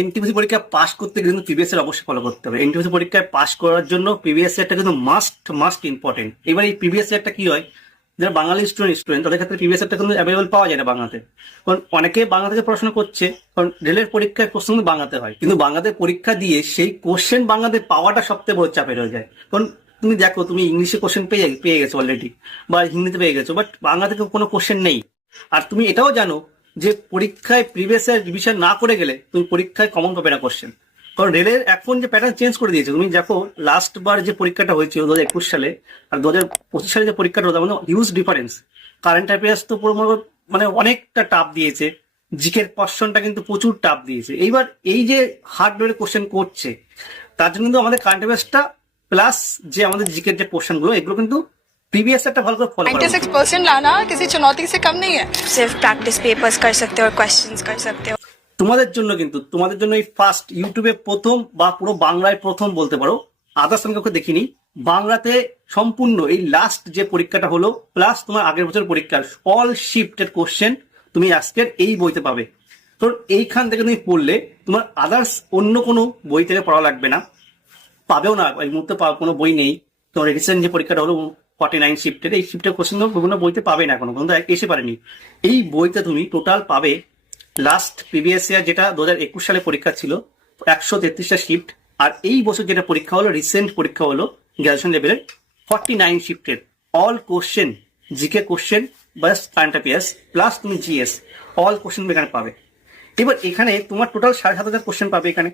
NTPC পরীক্ষা pass করতে গেলে কিন্তু প্রিভিয়াস এর অবশ্যই ফলো করতে হবে। এনটিপিসি পরীক্ষায় পাস করার জন্য প্রিভিয়াস ইয়ারটা কিন্তু মাস্ট মাস্ট ইম্পর্টেন্ট এবার এই প্রিভিয়াস ইয়ারটা কি হয়? যারা বাঙালি স্টুডেন্ট স্টুডেন্ট তাদের ক্ষেত্রে প্রিভিয়াস ইয়ারটা কিন্তু অ্যাভেলেবল পাওয়া যায় না বাংলাতে। কারণ অনেকে বাংলা থেকে পড়াশোনা করছে, কারণ রেলের পরীক্ষায় কিন্তু বাংলাতে হয়। কিন্তু বাংলাতে পরীক্ষা দিয়ে সেই কোশ্চেন বাংলাতে পাওয়াটা সবথেকে বড় চাপের হয়ে যায়। কারণ তুমি দেখো, তুমি ইংলিশে কোশ্চেন পেয়ে পেয়ে গেছো অলরেডি বা হিন্দিতে পেয়ে গেছো বাট বাংলা থেকে কোনো কোশ্চেন নেই। আর তুমি এটাও জানো যে পরীক্ষায় প্রিভিয়াস রিভিশন না করে গেলে তুমি পরীক্ষায় কমন পাবে না কোশ্চেন কারণ রেলের এখন যে প্যাটার্ন চেঞ্জ করে দিয়েছে, তুমি দেখো লাস্ট বার যে পরীক্ষাটা হয়েছিল দু হাজার একুশ সালে আর দু হাজার পঁচিশ সালে যে পরীক্ষাটা হতো আমাদের হিউজ ডিফারেন্স কারেন্ট অ্যাফেয়ার্স তো পুরো মানে অনেকটা টাপ দিয়েছে, জিকের কোশ্চনটা কিন্তু প্রচুর টাপ দিয়েছে। এইবার এই যে হার্ড লেভেলের কোশ্চেন করছে, তার জন্য কিন্তু আমাদের কারেন্ট অ্যাফেয়ার্সটা প্লাস যে আমাদের জিকের যে কোশ্চেনগুলো, এগুলো কিন্তু প্রিভিয়াস একটা ভালো করে ফলো করা नाइन्टी सिक्स परसेंट लाना किसी चुनौती से कम नहीं है सिर्फ प्रैक्टिस पेपर्स कर सकते हो और क्वेश्चंस कर सकते हो তোমাদের জন্য কিন্তু তোমাদের জন্য এই ফার্স্ট ইউটিউবে প্রথম বা পুরো বাংলায় প্রথম বলতে পারো আদার্স আমি কাউকে দেখিনি বাংলাতে সম্পূর্ণ এই লাস্ট যে পরীক্ষাটা হলো প্লাস তোমার আগের বছর পরীক্ষার অল শিফটের কোশ্চেন তুমি আজকের এই বইতে পাবে তো এইখান থেকে তুমি পড়লে তোমার আদার্স অন্য কোনো বই থেকে পড়া লাগবে না পাবেও না এই মুহূর্তে পা- কোনো বই নেই তোমার রিসেন্ট যে পরীক্ষাটা হলো ফর্টি নাইন শিফটের এই শিফটের কোশ্চেন বিভিন্ন বইতে পাবে না এখনও পর্যন্ত, এসে পারেনি। এই বইতে তুমি টোটাল পাবে লাস্ট প্রিভিয়াস ইয়ার যেটা দু হাজার একুশ সালে পরীক্ষা ছিল, একশো তেত্রিশটা শিফট আর এই বছর যেটা পরীক্ষা হলো রিসেন্ট পরীক্ষা হলো গ্রাজুয়েশন লেভেলের ফর্টি নাইন শিফটের অল কোশ্চেন জিকে কোশ্চেন বা কারেন্ট অ্যাফেয়ার্স প্লাস তুমি জিএস অল কোশ্চেন এখানে পাবে। এবার এখানে তোমার টোটাল সাড়ে সাত হাজার কোশ্চেন পাবে এখানে।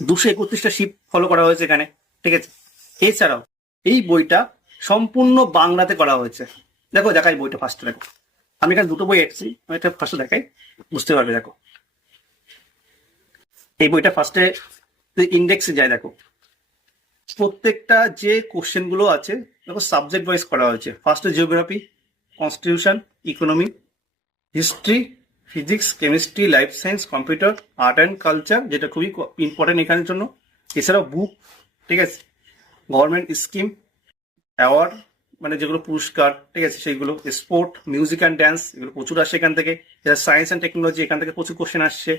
দুশো একত্রিশটা শিফট ফলো করা হয়েছে এখানে, ঠিক আছে? এছাড়াও, এই বইটা সম্পূর্ণ বাংলাতে করা হয়েছে। দেখো, দেখাই বইটা ফার্স্টে দেখো। আমি এখানে দুটো বই এসেছি আমি এটা ফার্স্টে দেখাই, বুঝতে পারবে, দেখো। এই বইটা ফার্স্টে ইন্ডেক্সে যায়, দেখো। প্রত্যেকটা যে কোশ্চেনগুলো আছে, দেখো সাবজেক্ট ওয়াইজ করা হয়েছে। ফার্স্টে geography constitution economy history physics chemistry life science computer art and culture যেটা খুবই ইম্পর্টেন্ট এখানের জন্য। এছাড়াও বুক ঠিক আছে? গভর্নমেন্ট স্কিম অ্যাওয়ার্ড মানে যেগুলো পুরস্কার, ঠিক আছে, সেইগুলো, স্পোর্ট, মিউজিক অ্যান্ড ড্যান্স এগুলো প্রচুর আসে এখান থেকে। সায়েন্স অ্যান্ড টেকনোলজি এখান থেকে প্রচুর কোশ্চেন আসছে।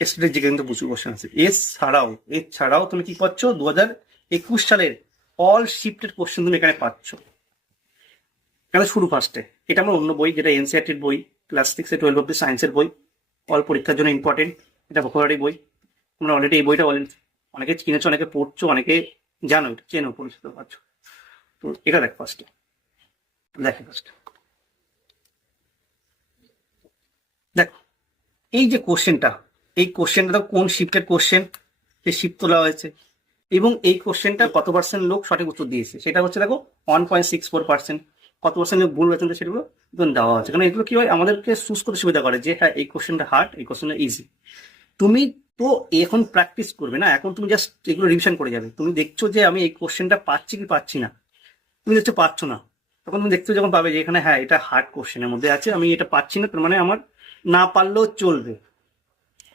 স্ট্রেটেজি কিন্তু প্রচুর কোশ্চেন আসছে এছাড়াও এছাড়াও তুমি কি পাচ্ছ? দু হাজার একুশ সালের অল শিফটেড কোশ্চেন তুমি এখানে পাচ্ছ। এখানে শুরু ফার্স্টে এটা আমার অন্য বই, যেটা এনসিআরটির বই ক্লাস সিক্স টুয়েলভ অব্দি সায়েন্সের বই। অল পরীক্ষার জন্য ইম্পর্টেন্ট এটা ভোকারি বই। তোমরা অলরেডি এই বইটা অনেকে কিনেছো, অনেকে পড়ছো, অনেকে জানো, এটা চেনো, পরিচিত পাচ্ছ এটা দেখ ফার্স্টে দেখো ফার্স্ট দেখো, এই যে কোশ্চেনটা এই কোশ্চেনটা দেখো কোন শিফটের কোশ্চেন যে শিফট তোলা হয়েছে। এবং এই কোশ্চেনটা কত পার্সেন্ট লোক সঠিক উত্তর দিয়েছে? সেটা হচ্ছে দেখো one point six four percent কত পার্সেন্ট ভুল হয়েছে সেগুলো একদম দেওয়া আছে কারণ এগুলো কি হয়, আমাদেরকে চুজ করতে সুবিধা করে যে হ্যাঁ এই কোশ্চেনটা হার্ড এই কোশ্চেনটা ইজি তুমি তো এখন প্র্যাকটিস করবে না, এখন তুমি জাস্ট এগুলো রিভিশন করে যাবে। তুমি দেখছ যে আমি এই কোশ্চেনটা পাচ্ছি কি পাচ্ছি না। তুমি দেখছ পাচ্ছ না। তখন তুমি দেখতে যখন পাবে যে এখানে হ্যাঁ এটা হার্ড কোশ্চেনের মধ্যে আছে। আমি এটা পাচ্ছি না, তার মানে আমার না পারলেও চলবে।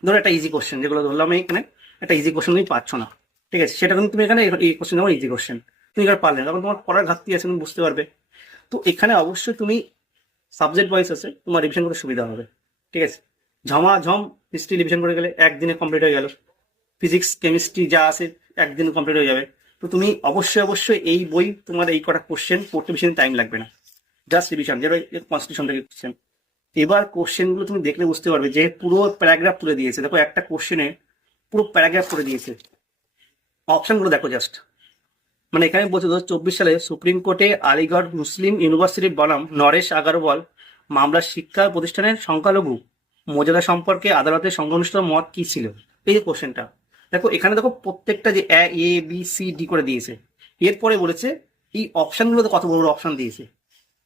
ধরো একটা ইজি কোশ্চেন যেগুলো ধরলাম আমি এখানে, একটা ইজি কোশ্চেন তুমি পাচ্ছ না। ঠিক আছে, সেটা কিন্তু তুমি এখানে এই কোশ্চেন যেমন ইজি কোশ্চেন তুমি এখানে পারলে তখন তোমার পড়ার ঘাটতি আছে, তুমি বুঝতে পারবে। তো এখানে অবশ্যই তুমি সাবজেক্ট ওয়াইজ আছে, তোমার রিভিশন করতে সুবিধা হবে। ঠিক আছে? ঝমা ঝম হিস্ট্রি রিভিশন করে গেলে একদিনে কমপ্লিট হয়ে গেল। ফিজিক্স কেমিস্ট্রি যা আছে একদিনে কমপ্লিট হয়ে যাবে। তো তুমি অবশ্যই অবশ্যই এই বই তোমার এই কটা কোশ্চেন পড়তে বেশি টাইম লাগবে না। জাস্ট রিভিশন যেটা কনস্টিটিউশন থেকে কোশ্চেন এবার কোশ্চেনগুলো তুমি দেখলে বুঝতে পারবে যে পুরো প্যারাগ্রাফ তুলে দিয়েছে। দেখো, একটা কোশ্চেনে পুরো প্যারাগ্রাফ করে দিয়েছে। অপশনগুলো দেখো জাস্ট মানে এখানে বলছে, দু চব্বিশ সালে সুপ্রিম কোর্টে আলিগড় মুসলিম ইউনিভার্সিটি বনাম নরেশ আগারওয়াল মামলার শিক্ষা প্রতিষ্ঠানের সংখ্যালঘু মর্যাদা সম্পর্কে আদালতের সংঘনিষ্ঠ মত কি ছিল? এই কোশ্চেনটা দেখো, এখানে দেখো প্রত্যেকটা যে এ বি সি ডি করে দিয়েছে। এরপরে বলেছে, এই অপশনগুলোতে কত বড় বড় অপশন দিয়েছে।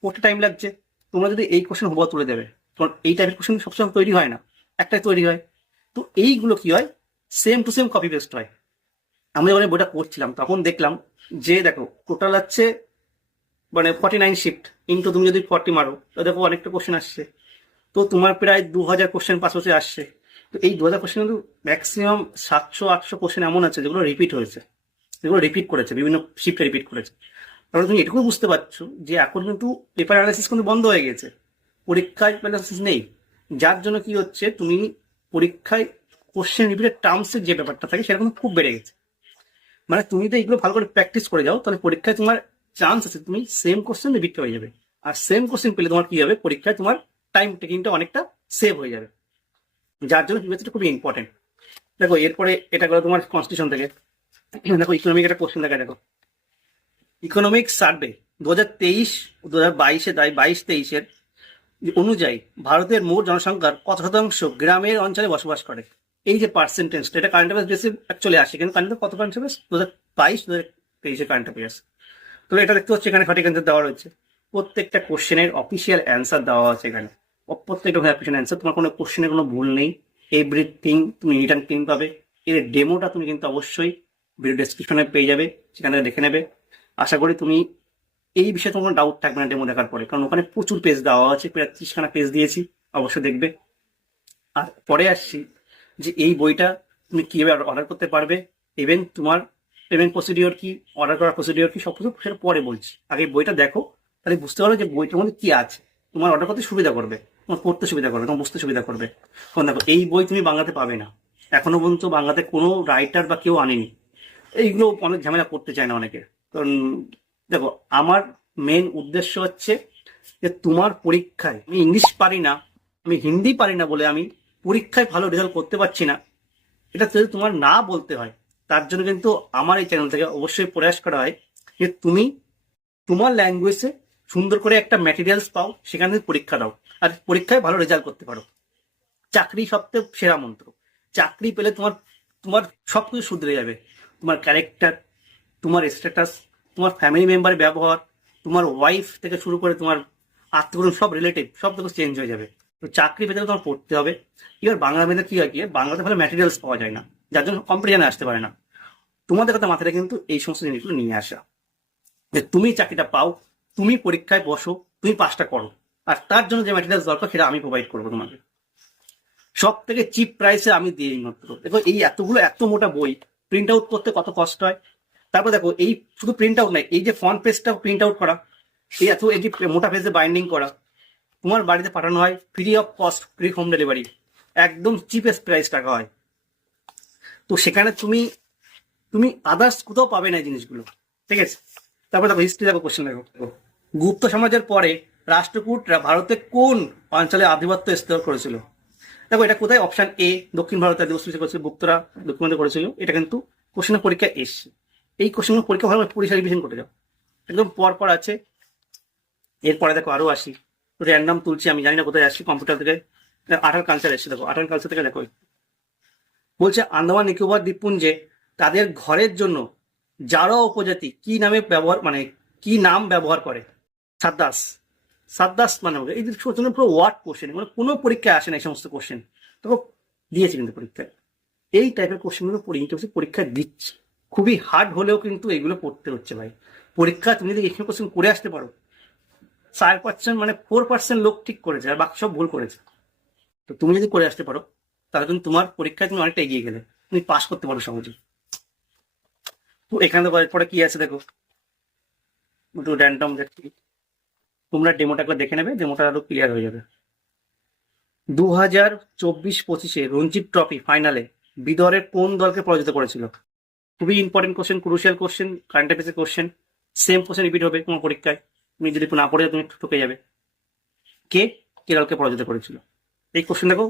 পড়তে টাইম লাগছে? তোমরা যদি এই কোশ্চেন হবা তুলে দেবে কারণ এই টাইপের কোশ্চেন সবসময় তৈরি হয় না, একটাই তৈরি হয়। তো এইগুলো কি হয়? Same to same copy paste হয়। আমি যখন বইটা পড়ছিলাম, তখন দেখলাম যে দেখো টোটাল হচ্ছে মানে ফর্টি নাইন শিফট ইন্টু তুমি যদি ফর্টি মারো, তো দেখো অনেকটা কোশ্চেন আসছে। তো তোমার প্রায় দু হাজার কোশ্চেন পাশাপাশি আসছে। তো এই দু হাজার কোশ্চেন কিন্তু ম্যাক্সিমাম সাতশো, আটশো কোশ্চেন এমন আছে যেগুলো রিপিট হয়েছে, যেগুলো রিপিট করেছে, বিভিন্ন শিফটে রিপিট করেছে। তাহলে তুমি এটুকু বুঝতে পারছ যে এখন কিন্তু পেপার অ্যানালাইসিস কিন্তু বন্ধ হয়ে গেছে। পরীক্ষায় অ্যানালাইসিস নেই। যার জন্য কি হচ্ছে, তুমি পরীক্ষায় কোশ্চেন রিপিটেড টার্মসের যে ব্যাপারটা থাকে সেরকম খুব বেড়ে গেছে। মানে তুমি তো এগুলো ভালো করে প্র্যাকটিস করে যাও, তাহলে পরীক্ষায় তোমার চান্স আছে, তুমি সেম কোশ্চেন রিপিট হয়ে যাবে। আর সেম কোশ্চেন পেলে তোমার কি হবে? পরীক্ষায় তোমার টাইম টেকিংটা অনেকটা সেভ হয়ে যাবে। যার জন্য প্রিভিয়াসটা খুবই ইম্পর্টেন্ট দেখো, এরপরে এটা করো তোমার কনস্টিটিউশন থেকে। দেখো ইকোনমিক একটা কোশ্চেন দেখা দেখো। ইকোনমিক সার্ভে দু হাজার তেইশ দু হাজার বাইশে বাইশ তেইশের অনুযায়ী ভারতের মোট জনসংখ্যার কত শতাংশ গ্রামের অঞ্চলে বসবাস করে? এই যে পার্সেন্টেজটা এটা কারেন্ট অ্যাফেয়ার্স বেসে অ্যাকচুয়ালি আসে, কিন্তু কারেন্ট কত কারেন্ট অ্যাফেয়ার্স দু হাজার বাইশ দু হাজার তেইশে কারেন্ট অ্যাফেয়ার্স তো এটা দেখতে হচ্ছে এখানে সঠিক অ্যান্সার দেওয়া রয়েছে। প্রত্যেকটা কোশ্চেনের অফিসিয়াল অ্যান্সার দেওয়া আছে এখানে। প্রত্যেকটা অফিসিয়াল অ্যান্সার তোমার কোনো কোশ্চেনের কোনো ভুল নেই। এভরিথিং তুমি রিটার্ন ক্লিন পাবে। এর ডেমোটা তুমি কিন্তু অবশ্যই ভিডিও ডেসক্রিপশনে পেয়ে যাবে, সেখানে দেখে নেবে। আশা করি তুমি এই বিষয়ে তোমার কোনো ডাউট থাকবে না ডেমো দেখার পরে, কারণ ওখানে প্রচুর পেজ দেওয়া আছে, প্রায় ত্রিশখানা পেজ দিয়েছি, অবশ্যই দেখবে। আর পরে আসছি যে এই বইটা তুমি কীভাবে অর্ডার করতে পারবে ইভেন তোমার পেমেন্ট প্রসিডিওর কি অর্ডার করার প্রসিডিওর কি সব কিছু সেটা পরে বলছি। আগে বইটা দেখো, তাহলে বুঝতে পারবে যে বইটার মধ্যে কি আছে। তোমার অর্ডার করতে সুবিধা করবে। তোমার পড়তে সুবিধা করবে, তোমার বুঝতে সুবিধা করবে। কারণ দেখো, এই বই তুমি বাংলাতে পাবে না। এখনও পর্যন্ত বাংলাতে কোনো রাইটার বা কেউ আনেনি। এইগুলো অনেক ঝামেলা করতে চায় না অনেকে। কারণ দেখো, আমার মেন উদ্দেশ্য হচ্ছে যে তোমার পরীক্ষায়, আমি ইংলিশ পারি না, আমি হিন্দি পারি না বলে আমি পরীক্ষায় ভালো রেজাল্ট করতে পারছি না। এটা যদি তোমার না বলতে হয়, তার জন্য কিন্তু আমার এই চ্যানেল থেকে অবশ্যই প্রয়াস করা হয় যে তুমি তোমার ল্যাঙ্গুয়েজে সুন্দর করে একটা ম্যাটেরিয়ালস পাও, সেখান পরীক্ষা দাও আর পরীক্ষায় ভালো রেজাল্ট করতে পারো। চাকরি সবচেয়ে সেরা মন্ত্র। চাকরি পেলে তোমার তোমার সব কিছু শুধরে যাবে। তোমার ক্যারেক্টার তোমার স্ট্যাটাস তোমার ফ্যামিলি মেম্বারের ব্যবহার, তোমার ওয়াইফ থেকে শুরু করে তোমার আত্মীয়, সব রিলেটিভ সব কিছু চেঞ্জ হয়ে যাবে। তো চাকরি পেতে তোমার পড়তে হবে। এবার বাংলা মেয়েদের কি হয় কি, বাংলাতে ভালো ম্যাটেরিয়ালস পাওয়া যায় না। যার জন্য কম্পিটিশনে আসতে পারে না। তোমাদের কথা মাথায় কিন্তু এই সমস্ত জিনিসগুলো নিয়ে আসা। যে তুমি চাকরিটা পাও তুমি পরীক্ষায় বসো, তুমি পাসটা করো। আর তার জন্য যে ম্যাটেরিয়ালস দরকার, সেটা আমি প্রোভাইড করব তোমাকে। সব থেকে চিপ প্রাইসে আমি দিই মাত্র। দেখো, এই এতগুলো, এত মোটা বই প্রিন্ট আউট করতে কত কষ্ট হয়? তারপর দেখো, এই শুধু প্রিন্ট আউট নাই এই যে ফ্রন্ট পেজটা প্রিন্ট আউট করা, এই এত, এই যে মোটা পেজে বাইন্ডিং করা, তোমার বাড়িতে পাঠানো হয় free of cost free home delivery একদম চিপেস্ট প্রাইস টাকা হয়। তো সেখানে তুমি তুমি আদার্স কোথাও পাবে না জিনিসগুলো। ঠিক আছে? তারপর দেখো হিস্ট্রি দেখো কোশ্চেন দেখো। গুপ্ত সমাজের পরে রাষ্ট্রকূটরা ভারতে কোন অঞ্চলে আধিপত্য স্তর করেছিল? দেখো, এটা কোথায়? অপশন এ দক্ষিণ ভারতে আদিবাসী করেছিল গুপ্তরা দক্ষিণ ভারতে করেছিল। এটা কিন্তু কোশ্চেনের পরীক্ষা এসছে। এই কোশ্চেনগুলো পরীক্ষা ভালো পরিষ্কার রিভিশন করে যাও। একদম পর পর আছে। এরপরে দেখো আরও আসি। র্যান্ডাম তুলছি, আমি জানি না কোথায় আসছি কম্পিউটার থেকে। আঠার কালচার এসছে, দেখো। আঠার কালচার থেকে দেখো। বলছে, আন্দামান, নিকোবর, দ্বীপপুঞ্জে তাদের ঘরের জন্য যারা উপজাতি কি নামে ব্যবহার মানে কি নাম ব্যবহার করে? সাদ্দাস। সাদ্দাস মানে হবে এই যে ছোট ছোট পুরো ওয়ার্ড কোশ্চেন মানে কোনো পরীক্ষায় আসে না এই সমস্ত কোশ্চেন তবে দিয়েছে কিন্তু পরীক্ষায়। এই টাইপের কোশ্চেনগুলো ইন্টারভিউ পরীক্ষায় দিচ্ছে। খুবই হার্ড হলেও কিন্তু এগুলো পড়তে হচ্ছে ভাই। পরীক্ষা তুমি যদি এখানে কোশ্চেন করে আসতে পারো ফাইভ পার্সেন্ট মানে ফোর পার্সেন্ট লোক ঠিক করেছে, আর বাকি সব ভুল করেছে। তো তুমি যদি করে আসতে পারো, তাহলে কিন্তু তোমার পরীক্ষায় তুমি অনেকটা এগিয়ে গেলে। তুমি পাস করতে পারো সহজে। তো এখানে এরপরে কি আছে দেখো? একটু র্যান্ডম দেখছি। তোমরা ডেমোটা একবার দেখে নেবে ডেমোটা আরও ক্লিয়ার হয়ে যাবে। দু হাজার চব্বিশ পঁচিশে রঞ্জিত ট্রফি ফাইনালে বিদরের কোন দলকে পরাজিত করেছিল? খুবই important question crucial question current অ্যাফেয়ার্সের question same question repeat হবে তোমার পরীক্ষায়। তুমি যদি না পড়ে তুমি ঠকে যাবে। কে কেরলকে পরাজিত করেছিল? এই কোশ্চেন দেখো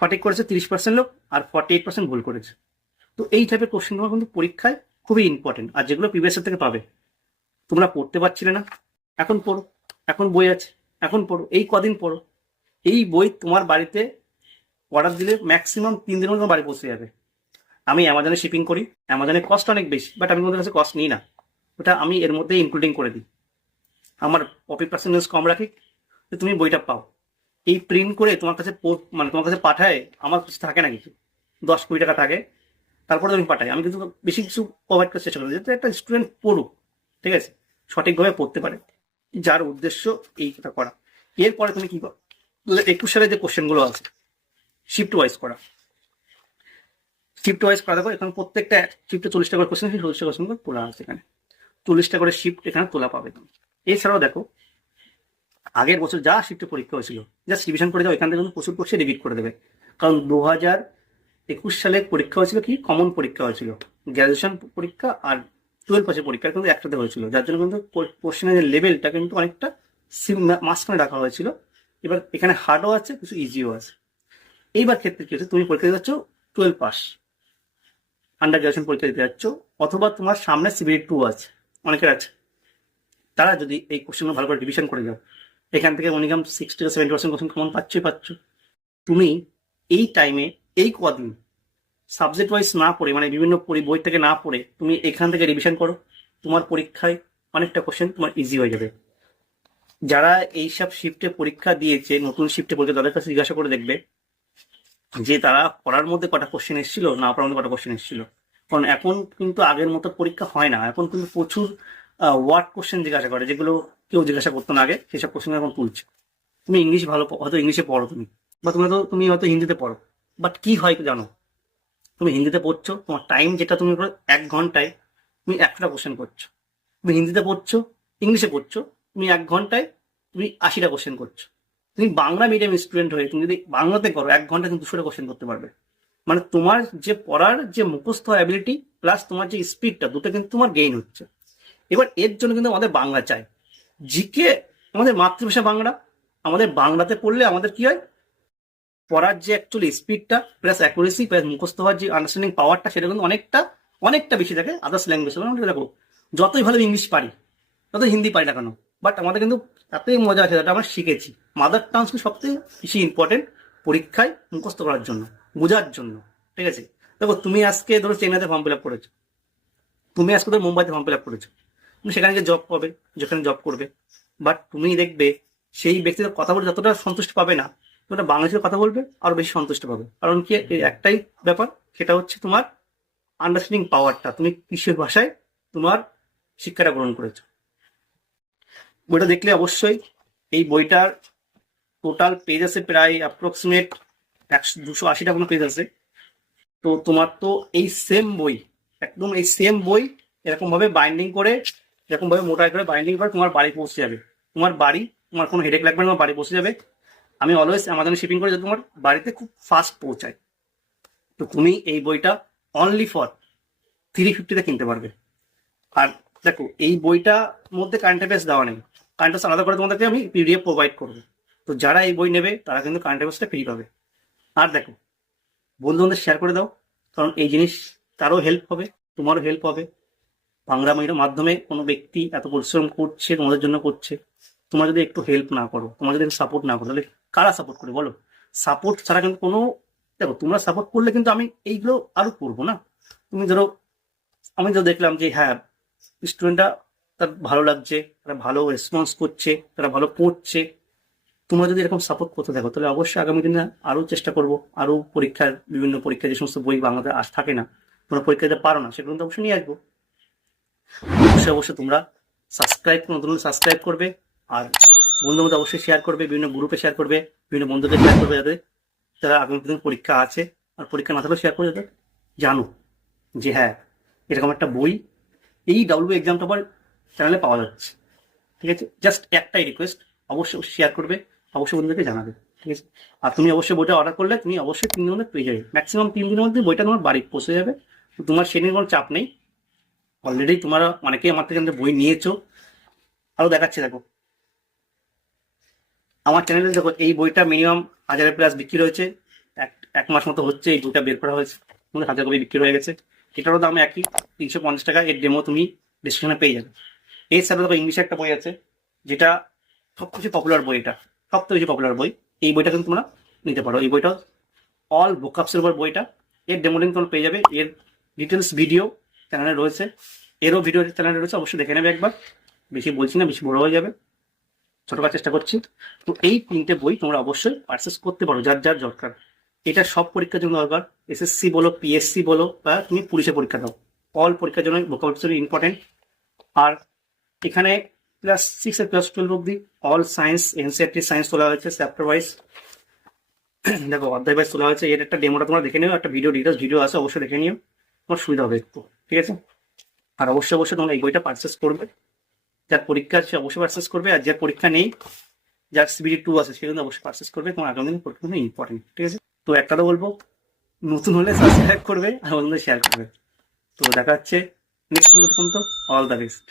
সঠিক করেছে, তিরিশ পার্সেন্ট লোক, আর ফর্টি এইট পার্সেন্ট ভুল করেছে। তো এই টাইপের কোশ্চেন তোমার কিন্তু পরীক্ষায় খুবই ইম্পর্টেন্ট আর যেগুলো প্রিভিয়াস থেকে পাবে। তোমরা পড়তে পারছিলে না, এখন পড়ো। এখন বই আছে, এখন পড়ো, এই কদিন পড়ো। এই বই তোমার বাড়িতে অর্ডার দিলে ম্যাক্সিমাম তিন দিনের মধ্যে বাড়ি পৌঁছে যাবে। আমি অ্যামাজনে শিপিং করি অ্যামাজনের কস্ট অনেক বেশি বাট আমি তোমাদের কাছে কস্ট নিই না। ওটা আমি এর মধ্যে ইনক্লুডিং করে দিই। আমার কপি পার্সেন্টেজ কম রাখি যে তুমি বইটা পাও। এই প্রিন্ট করে তোমার কাছে মানে তোমার কাছে পাঠায়, আমার কিছু থাকে না কিছু। দশ কুড়ি টাকা থাকে, তারপরে তুমি পাঠাই। আমি কিন্তু বেশি কিছু প্রোভাইড করার চেষ্টা করি যাতে একটা স্টুডেন্ট পড়ুক, ঠিক আছে? সঠিকভাবে পড়তে পারে। যার উদ্দেশ্য এইটা করা। এরপরে তুমি কি করো? একুশ সালে যে কোশ্চেনগুলো আছে শিফট ওয়াইজ করা। শিফট ওয়াইজ করা, দেখো, এখানে প্রত্যেকটা শিফটে চল্লিশটা করে কোশ্চেন চল্লিশটা কোশ্চেন করে তোলা আছে এখানে। চল্লিশটা করে শিফট এখানে তোলা পাবে তুমি। এছাড়াও দেখো, আগের বছর যা শিফটে পরীক্ষা হয়েছিল জাস্ট রিভিশন করে যাও এখান থেকে প্রচুর কোশ্চেন রিপিট করে দেবে। কারণ দু হাজার একুশ সালে পরীক্ষা হয়েছিল কি? কমন পরীক্ষা হয়েছিল। গ্র্যাজুয়েশন পরীক্ষা আর টুয়েলভ পাসের পরীক্ষা কিন্তু একসাথে হয়েছিল। যার জন্য কিন্তু কোশ্চেনের লেভেলটা কিন্তু অনেকটা মাঝখানে রাখা হয়েছিল। এবার এখানে হার্ডও আছে, কিছু ইজিও আছে। এইবার ক্ষেত্রে কি হচ্ছে? তুমি পরীক্ষা দিতে যাচ্ছ টুয়েলভ পাস আন্ডার গ্রাজুয়েশন পরীক্ষা দিতে যাচ্ছ, অথবা তোমার সামনে সিবিডি টু আছে। অনেকের আছে। তারা যদি এই কোশ্চেনগুলো ভালো করে রিভিশন করে যাও, এখান থেকে minimum sixty seventy percent question common পাচ্ছই পাচ্ছ। তুমি এই টাইমে এই কদিন সাবজেক্ট ওয়াইজ না পড়ে মানে বিভিন্ন বই থেকে না পড়ে, তুমি এখান থেকে রিভিশন করো, তোমার পরীক্ষায় অনেকটা কোশ্চেন তোমার ইজি হয়ে যাবে। যারা এইসব শিফটে পরীক্ষা দিয়েছে, নতুন শিফটে পরীক্ষা, তাদের কাছে জিজ্ঞাসা করে দেখবে যে তারা পড়ার মধ্যে কটা কোশ্চেন এসেছিল, না পড়ার মধ্যে কটা কোশ্চেন এসেছিল। কারণ এখন কিন্তু আগের মতো পরীক্ষা হয় না, এখন কিন্তু প্রচুর ওয়ার্ড কোশ্চেন জিজ্ঞাসা করে, যেগুলো কেউ জিজ্ঞাসা করতো না আগে সেসব কোশ্চেন এখন তুলছে। তুমি ইংলিশ ভালো হয়তো ইংলিশে পড়ো তুমি, বা তুমি হয়তো তুমি হয়তো হিন্দিতে পড়ো বাট কি হয় জানো? তুমি হিন্দিতে পড়ছো, তোমার টাইম যেটা তুমি এক ঘন্টায় তুমি একশোটা কোশ্চেন করছ। তুমি হিন্দিতে পড়ছো, ইংলিশে পড়ছো, তুমি এক ঘন্টায় তুমি আশিটা কোশ্চেন করছ। তুমি বাংলা মিডিয়াম স্টুডেন্ট হয়ে তুমি যদি বাংলাতে করো, এক ঘণ্টা তুমি দুশোটা কোশ্চেন করতে পারবে। মানে তোমার যে পড়ার যে মুখস্থ অ্যাবিলিটি প্লাস তোমার যে স্পিডটা দুটো কিন্তু তোমার গেইন হচ্ছে। এবার এর জন্য কিন্তু আমাদের বাংলা চাই। জিকে আমাদের মাতৃভাষা বাংলা। আমাদের বাংলাতে পড়লে আমাদের কি হয়? পড়ার যে অ্যাকচুয়ালি স্পিডটা প্লাস অ্যাকুরেসি প্লাস মুখস্থ হওয়ার যে আন্ডারস্ট্যান্ডিং পাওয়ারটা সেটা কিন্তু অনেকটা অনেকটা বেশি থাকে আদার্স ল্যাঙ্গুয়েজ আমরা দেখো, যতই ভালো ইংলিশ পারি তত হিন্দি পারি না কেন? বাট আমাদের কিন্তু তাতেই মজা আছে, যেটা আমরা শিখেছি। মাদার টাংস সবথেকে বেশি ইম্পর্টেন্ট পরীক্ষায় মুখস্থ করার জন্য, বোঝার জন্য। ঠিক আছে? দেখো, তুমি আজকে ধরো চেন্নাইতে ফর্ম ফিল আপ করেছ। তুমি আজকে ধরো মুম্বাইতে ফর্ম ফিল আপ করেছ। তুমি সেখানে গিয়ে জব পাবে, যেখানে জব করবে। বাট তুমি দেখবে, সেই ব্যক্তির কথা বলে যতটা সন্তুষ্ট পাবে না তোমরা বাংলাদেশের কথা বলবে, আরও বেশি সন্তুষ্ট পাবে। কারণ কি একটাই ব্যাপার, সেটা হচ্ছে তোমার আন্ডারস্ট্যান্ডিং পাওয়ারটা তুমি কিসের ভাষায় তোমার শিক্ষাটা গ্রহণ করেছ। বইটা দেখলে অবশ্যই এই বইটার টোটাল পেজ আছে প্রায় অ্যাপ্রক্সিমেট একশো, দুশো আশিটা কোনো পেজ আছে। তো তোমার তো এই সেম বই, একদম এই সেম বই এরকম ভাবে বাইন্ডিং করে এরকম ভাবে মোটাই করে বাইন্ডিং করে তোমার বাড়ি পৌঁছে যাবে। তোমার বাড়ি, তোমার কোনো হেডেক লাগবে না, তোমার বাড়ি পৌঁছে যাবে। আমি অলওয়েজ আমাদের শিপিং করে যাতে তোমার বাড়িতে খুব ফাস্ট পৌঁছায়, তো তুমি এই বইটা অনলি ফর থ্রি ফিফটিতে কিনতে পারবে। আর দেখো, এই বইটা মধ্যে কারেন্ট অ্যাফেয়ার্স দেওয়া নেই। কারেন্ট আলাদা করে তোমাদেরকে আমি পিডিএফ প্রোভাইড করব। তো যারা এই বই নেবে, তারা কিন্তু কারেন্ট অ্যাফেয়ার্সটা ফ্রি পাবে। আর দেখো বন্ধু বান্ধব শেয়ার করে দাও, কারণ এই জিনিস তারও হেল্প হবে, তোমারও হেল্প হবে। বাংলা মিডিয়ার মাধ্যমে কোনো ব্যক্তি এত পরিশ্রম করছে, তোমাদের জন্য করছে। তোমরা যদি একটু হেল্প না করো, তোমরা যদি সাপোর্ট না করো, তাহলে কারা সাপোর্ট করে বলো? সাপোর্ট ছাড়া কিন্তু কোনো, দেখো তোমরা সাপোর্ট করলে কিন্তু আমি এইগুলো আরও করব না। তুমি ধরো, আমি তো দেখলাম যে হ্যাঁ স্টুডেন্টরা তার ভালো লাগছে, তারা ভালো রেসপন্স করছে, তারা ভালো পড়ছে তোমরা যদি এরকম সাপোর্ট করতে থাকো, তাহলে অবশ্যই আগামী দিনে আরও চেষ্টা করব। আরও পরীক্ষার, বিভিন্ন পরীক্ষা যে সমস্ত বই বাংলাতে আস থাকে না, তোমরা পরীক্ষা দিতে পারো না, সেগুলো তো অবশ্যই নিয়ে আসব। অবশ্যই অবশ্যই তোমরা সাবস্ক্রাইব নতুন সাবস্ক্রাইব করবে। আর বন্ধু মধ্যে অবশ্যই শেয়ার করবে, বিভিন্ন গ্রুপে শেয়ার করবে, বিভিন্ন বন্ধুকে শেয়ার করবে যাতে তারা আগামী দিন পরীক্ষা আছে। আর পরীক্ষা না থাকলেও শেয়ার করে যাতে জানো যে হ্যাঁ এরকম একটা বই এই ডাব্লিউ এক্সামটা আবার চ্যানেলে পাওয়া যাচ্ছে। ঠিক আছে? জাস্ট একটাই রিকোয়েস্ট অবশ্যই শেয়ার করবে, অবশ্যই বন্ধুদেরকে জানাবে। ঠিক আছে? আর তুমি অবশ্যই বইটা অর্ডার করলে তুমি অবশ্যই তিন দিনের মধ্যে পেয়ে যাবে। ম্যাক্সিমাম তিন দিনের মধ্যে বইটা তোমার বাড়ি পৌঁছে যাবে। তোমার সে নিয়ে কোনো চাপ নেই। অলরেডি তোমরা অনেকেই আমার থেকে বই নিয়েছো। আরও দেখাচ্ছে, দেখো। আমার চ্যানেলে দেখো, এই বইটা মিনিমাম হাজারের প্লাস বিক্রি হয়েছে। এক এক মাস মতো হচ্ছে এই বইটা বের করা হয়েছে। হাজার কপি বিক্রি হয়ে গেছে। এটারও দাম একই, তিনশো পঞ্চাশ টাকা। এর ডেমো তুমি ডিসক্রিপশনে পেয়ে যাবে। এছাড়া দেখো ইংলিশে একটা বই আছে, যেটা সবচেয়ে পপুলার বই এটা। সবথেকে বেশি পপুলার বই। এই বইটা কিন্তু তোমরা নিতে পারো। এই বইটা অল বুকআপসের উপর বইটা। এর ডেমো লিঙ্ক তোমরা পেয়ে যাবে। এর ডিটেলস ভিডিও চ্যানেলে রয়েছে। এরও ভিডিও চ্যানেলে রয়েছে। অবশ্যই দেখে নেবে একবার। বেশি বলছি না, বেশি বড় হয়ে যাবে। ছোট করার চেষ্টা করছি। তো এই তিনটে বই তোমরা অবশ্যই পারচেস করতে পারো, যার যার দরকার। এটা সব পরীক্ষার জন্য দরকার। এসএসসি বলো পিএসসি বলো, বা তুমি পুলিশের পরীক্ষা দাও। অল পরীক্ষার জন্য ভোকাবুলারি ইম্পর্টেন্ট আর এখানে ক্লাস সিক্স আর ক্লাস টুয়েলভ অব্দি অল সায়েন্স এনসিআরটি সায়েন্স তোলা হয়েছে চ্যাপ্টার ওয়াইজ দেখো, অধ্যায় ওয়াইজ তোলা হয়েছে। এর একটা ডেমোটা তোমরা দেখে নিও, একটা ভিডিও ডিটেলস ভিডিও আছে, অবশ্যই দেখে নিও। তোমার সুবিধা হবে একটু, ঠিক আছে? আর অবশ্যই অবশ্যই তোমরা এই বইটা পারচেস করবে। যার পরীক্ষা সে অবশ্যই পার্সেস করবে, আর যার পরীক্ষা নেই, যার সিবিডি টু আছে সেগুলো অবশ্যই পার্সেস করবে, তোমার আগামী দিনে পরীক্ষা ইম্পর্টেন্ট ঠিক আছে? তো একটা তো বলব, নতুন হলে সাবস্ক্রাইব করবে, আর বন্ধুদের শেয়ার করবে। তো দেখা হচ্ছে নেক্সট ভিডিও তখন তো অল দ্য বেস্ট